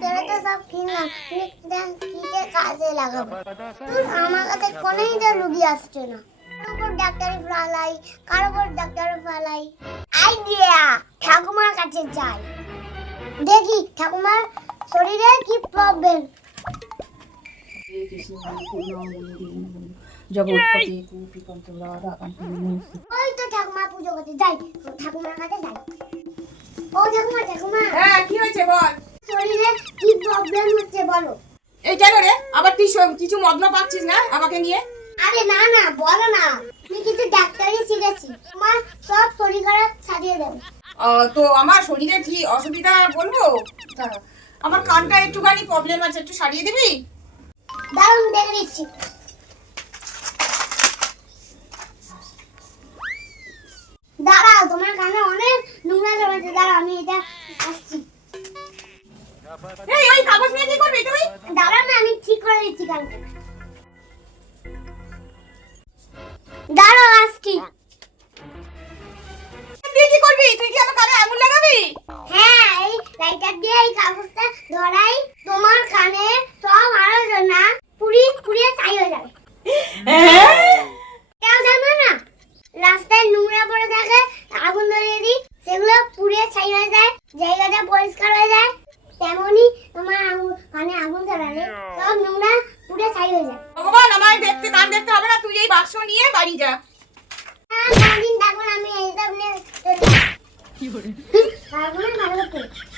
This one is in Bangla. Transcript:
তোরা তো সব কিনলাম, কি যে কাজে লাগাবো? আমার কাছে কোনোই তো রুগী আসছে না। কারোর উপর ডাক্তারি ফালাই, কারোর উপর ডাক্তারি ফালাই। আইডিয়া, ঠাকুমার কাছে যাই, দেখি ঠাকুমার শরীরে কি প্রবলেম। জগৎপতি কুপিকন্তলা রাকান্তি ওই তো ঠাকুমা পুজো করতে যাই, ঠাকুমার কাছে যাই। ও ঠাকুমা, ঠাকুমা, হ্যাঁ কি হয়েছে বল? শরীরে কি প্রবলেম হচ্ছে বলো। এই কেন রে, আবার তুই কিছু মদনা পাচ্ছিস না আমাকে নিয়ে? আরে না না, বলো না, আমি কিছু ডাক্তারি শিখেছি, তোমার সব শরীর খারাপ সারিয়ে দেবো। তো আমার শরীরে কি অসুবিধা বলবো? দাঁড়া, আমার কানটা একটুখানি প্রবলেম আছে, একটু সারিয়ে দিবি? দারুণ, দেখে দিচ্ছি। দাঁড়াও, তোমার কানে অনেক নোংরা জমেছে, দাঁড়াও আমি এটা আসছি। এই ওই কাগজ নিয়ে কি করবি তুই? দাঁড়াও না, আমি ঠিক করে দিচ্ছি কানটা। দাঁড়াও, আসছি। তুই কি করবি? তুই কি আমার কানে আঙুল লাগাবি? হ্যাঁ, এই লাইটার দিয়ে এই কাগজটা ধরাই, তোমার কানে সব আলোচনা পুড়িয়ে ছাই হয়ে যাবে। কেউ জানো না, রাস্তায় নোংরা পড়ে থাকে, আগুন ধরিয়ে দিই, সেগুলো পুড়িয়ে ছাই হয়ে যায়, জায়গাটা পরিষ্কার হয়ে যায়। তেমনি তোমার কানে আগুন ধরালে সব নোংরা পুড়ে ছাই হয়ে যায়। ভগবান, আমায় দেখতে কান দেখতে হবে না, তুই এই বাক্স নিয়ে বাড়ি যা। সারাদিন থাকুন, আমি এইসব নিয়ে চলে যাই। কি করে? ভালো করতে